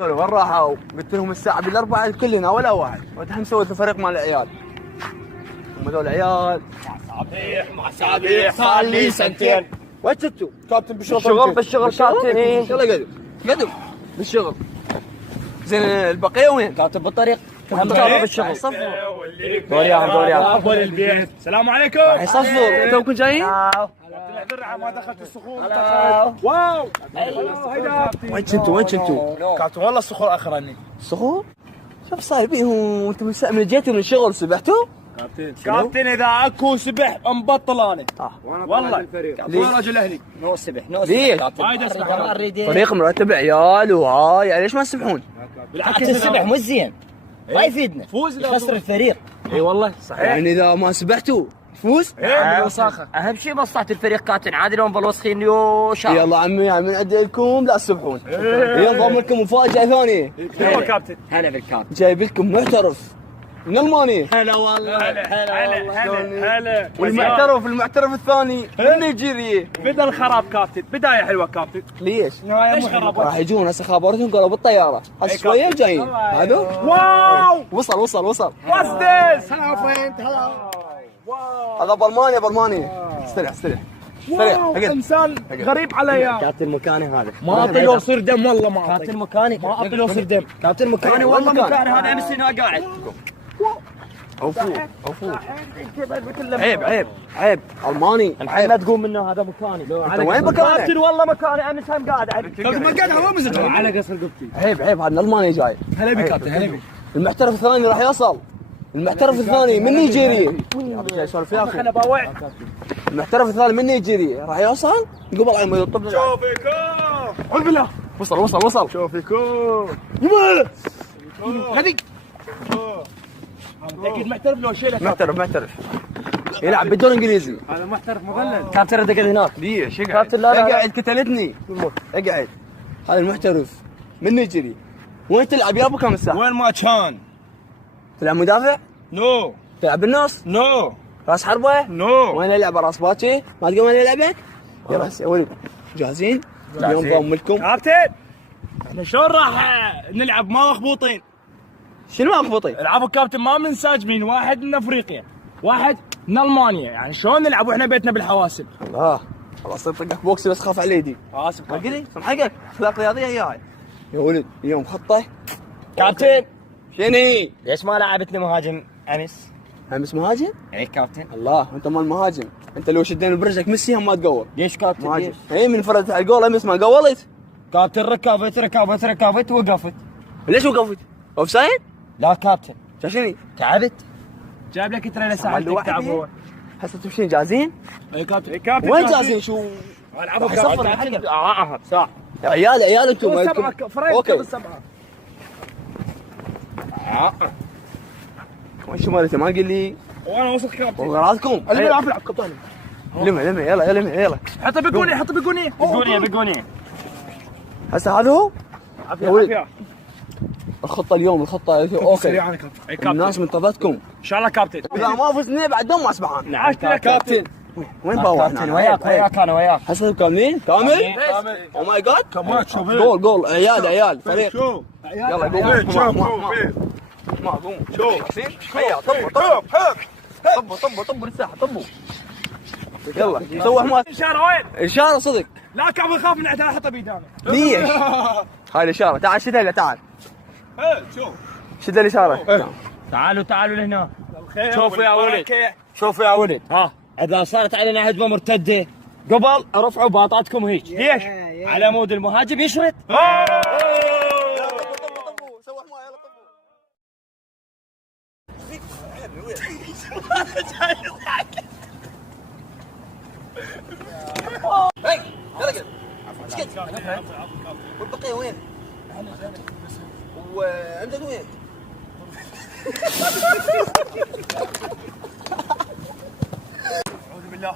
وين راحوا؟ قلت لهم الساعة بالأربعة كلنا ولا واحد، ودحين سويت فريق مع العيال. هم هذول العيال مع صابيح صار لي سنتين. وين كنتوا؟ كابتن بالشغل كابتن. يلا قدم بالشغل. زين البقية وين؟ كابتن بالطريق. بالشغل. دوريا افضل البيت. السلام عليكم. يصفر توكم جايين؟ ما دخلت الصخور. واو. وين كنتوا؟ كابتن والله الصخور اخرني. الصخور؟ شوف صاير بيهم وانتم من جيتوا من الشغل سبحتوا؟ كابتن اذا اكو سبح مبطل انا. والله ليه؟ رجل اهلي. نو سبح ليه؟ وايد اسبح. فريق مرتب عيال وهاي، يعني ليش ما تسبحون؟ بالعكس السبح مو زين. ما يفيدنا. فوز يخسر الفريق. اي والله صحيح. يعني اذا ما سبحتوا تفوز؟ بالوساخه. اهم شيء مصلحة الفريق كابتن، عادي لو بالوسخين يو شاء. يلا عمي من عندي لكم لا تسبحون. ينضم لكم مفاجأة ثانية. ايوه كابتن. هلا بالكابتن. جايب لكم محترف من المانيا. هلا والله. هلا والمحترف الثاني من نيجيريا. بدا الخراب كابتن، بدايه حلوه كابتن. ليش؟ ليش خراب؟ راح يجون هسه خبرتهم قالوا بالطيارة، هسه شوية جايين. هذا واو وصل. واتس ذس؟ هلا فريند هلا. هذا بالمانيا. استريح انسان غريب علي. كابتن مكاني هذا. ما اعطي له صير دم والله ما اعطي. كابتن مكاني. ما اعطي له صير دم. كابتن مكاني والله مكاني هذا امس هنا قاعد. اوفو عيب الماني. لا تقوم منه هذا مكاني. انت وين مكانك؟ كابتن والله مكاني امس هم قاعد. كابتن ما قاعد هو مزج على قصر قبتي. عيب هذا الالماني جاي. هلا بي كابتن هلا بي. المحترف الثاني راح يصل. المحترف الثاني من نيجيريا. جاي يسولف وياكم. انا باوع. المحترف الثاني من نيجيريا راح يوصل قبل على ما يطب. شوفيكم اعوذ بالله. وصل. شوفيكم يبا هذيك. اكيد محترف لو شيله. محترف يلعب بدون انجليزي. هذا محترف مظلل. كابتن رد قاعد هناك. ليش كابتن لا اقعد كتلتني. اقعد. هذا المحترف من نيجيريا. وين تلعب يا ابو كم الساعه؟ وين ما كان؟ تلعب مدافع؟ نو تلعب بالنص؟ نو راس حربه؟ نو. وين يلعب راس باتشي؟ ما تقول وين يلعبك؟ يلا يا ولد جاهزين؟ اليوم ضم لكم. كابتن احنا شلون راح نلعب ما مخبوطين؟ شنو اخبطي؟ العبوا كابتن ما منسجمين، واحد من افريقيا واحد من المانيا، يعني شلون نلعب واحنا بيتنا بالحواسب؟ الله خلاص طقك بوكس بس خاف على يدي. حواسب ما قلي من حقك اخلاق رياضيه وياي يا ولد. اليوم خطه كابتن شني؟ ليش ما لعبتني مهاجم امس؟ امس مهاجم؟ اي كابتن. الله انت مال مهاجم، انت لو شدينا برجلك ميسي هم ما تقول. ليش كابتن؟ مهاجم اي من فردت على الجول امس ما قولت. كابتن ركبت وقفت. ليش وقفت؟ اوف سايد؟ لا كابتن شنو؟ تعبت. جايب لك ترى ساعتك تعب هو. هسه انتم شنو جاهزين؟ اي كابتن وين جاهزين؟ شو العبوا راح يصفر كابتن. الحلقه. صح. يا عيال انتم ما سبعه لكم. فريق اوكي سبعه. شو مالتي ما قل لي وانا وسط كابتن. وغراتكم اللي بيلعب يلعب كابتن. لمه يلا حط بقوني. هسه هذا هو يا ولد. عافيه. الخطه اليوم اوكي. سريعا كابتن. اي كابتن الناس منتظرتكم. ان شاء الله كابتن. اذا ما فزنا بعد دم ما اسبحان. عشت لك كابتن. وين باوع؟ كابتن وياك انا وياك. هسه كاملين كامل. او ماي جاد كمان شوف جول عيال فريق. شوف يلا قوم ما قوم شوف هيا طبوا للساحه طبوا. يلا سوح ما الاشاره وين؟ اشاره صدق. لا كابتن خاف من عندها احطها بيدي انا. ليش؟ هاي الاشاره تعال شدها تعال شوف شد الاشاره. تعالوا لهنا. شوفوا يا ولد ها اذا صارت علينا هجمه مرتده قبل ارفعوا باطاتكم هيك. ليش؟ على مود المهاجم يشرد. سوح ما يلا هاي يلا قل والبقيه وين؟ وامجد وين؟ اعوذ بالله.